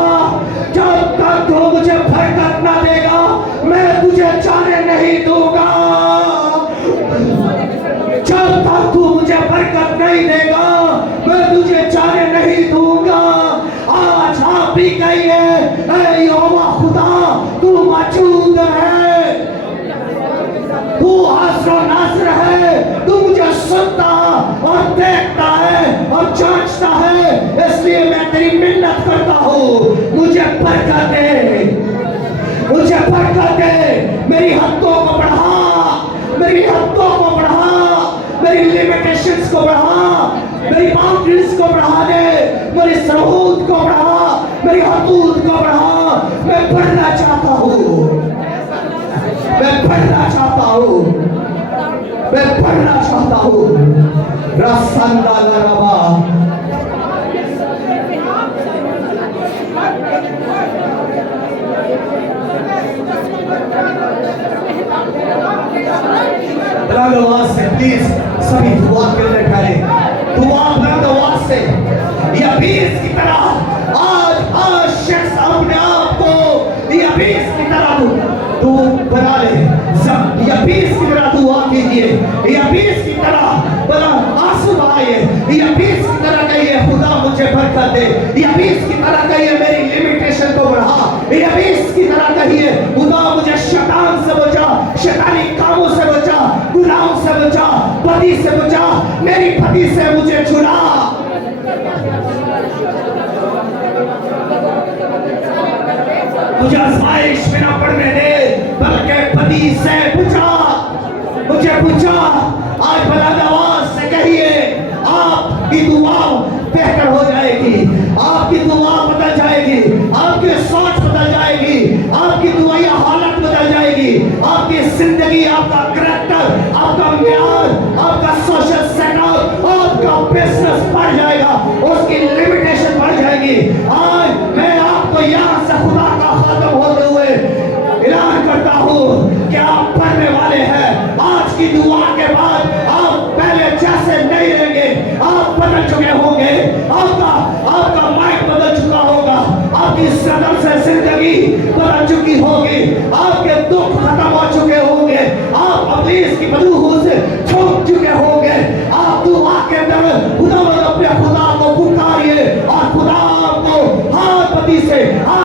जब तक तू मुझे बरकत ना देगा मैं तुझे जाने नहीं दूंगा, जब तक तू मुझे बरकत नहीं देगा मैं तुझे जाने नहीं दूंगा। आज आप भी कहिए ऐ यहोवा खुदा तू मौजूद है, तू हाज़िर नाज़िर है, तू मुझे सुनता और देखता है और जांचता है, इसलिए मैं तेरी मिन्नत करता हूँ मुझे बरकत दे, मुझे बरकत दे। मेरी हद्दों को बढ़ा, मेरी हद्दों को बढ़ा, मेरी लिमिटेशंस को बढ़ा, मेरी बाउंड्रीज को बढ़ा दे, मेरी सरहद को बढ़ा, मेरी हूँ, मैं पढ़ना चाहता हूँ। रसंदा लरबा बुलंद आवाज से प्लीज सभी दुआ के लिए ठहरे, दुआ बुलंद आवाज से। यबीस की तरह आज शख्स अपने आप को यबीस की तरह तू बना ले, यबीस की तरह दुआ कीजिए, यबीस की तरह बड़ा आंसू बहाइए, यबीस की तरह कहिए खुदा मुझे बरकत दे, यबीस की तरह कहिए मेरी लिमिटेशन को बढ़ा, यबीस की तरह कहिए खुदा मुझे शैतान से बचा, शैतानी कामों से बचा, गुनाहों से बचा, बदी से बचा, मेरी बदी से मुझे छुड़ा। मुझे आज़माइश में ना पड़ने दे, बल्कि बदी से बचा, मुझे बचा। आज बुलंद आवाज से कहिए, आपकी दुआ बेहतर हो जाएगी, आपकी दुआ बदल जाएगी, आपकी सोच बदल जाएगी, आपकी दुआया हालत बदल जाएगी, आपकी जिंदगी, आपका करैक्टर, आपका म्यार, आपका सोशल सेटअप, आपका बिजनेस बढ़ जाएगा।